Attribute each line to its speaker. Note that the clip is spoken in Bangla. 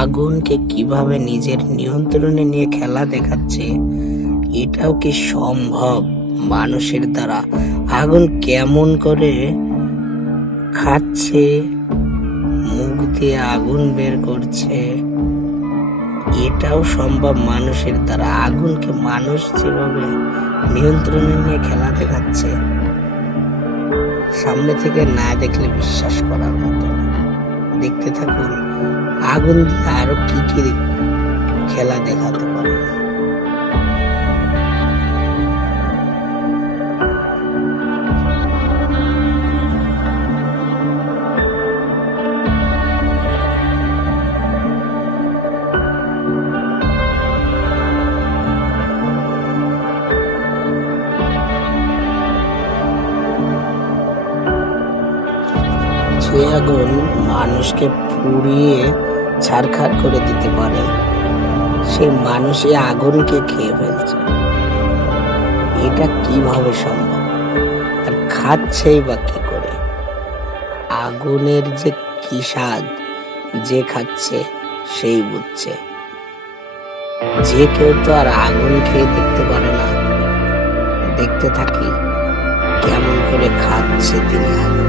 Speaker 1: আগুনকে কীভাবে নিজের নিয়ন্ত্রণে নিয়ে খেলা দেখাচ্ছে, এটাও কি সম্ভব? মানুষের দ্বারা আগুন কেমন করে খাচ্ছে, মুখ দিয়ে আগুন বের করছে, এটাও সম্ভব? মানুষের দ্বারা আগুনকে মানুষ যেভাবে নিয়ন্ত্রণে নিয়ে খেলা দেখাচ্ছে, সামনে থেকে না দেখলে বিশ্বাস করার মতো দেখতে থাকুন। আগুন দিয়ে আরও কি কি খেলা দেখাতে পারে। আগুন মানুষকে পুড়িয়ে ছারখার করে দিতে পারে। সেই মানুষে আগুনকে খেয়ে ফেলছে। এটা কীভাবে সম্ভব? আর খাচ্ছেই বা কি করে? আগুনের যে কি স্বাদ, যে খাচ্ছে সেই বুঝছে। যে কেউ তো আর আগুন খেয়ে দেখতে পারে না। দেখতে থাকি কেমন করে খাচ্ছে তিনি। আগুন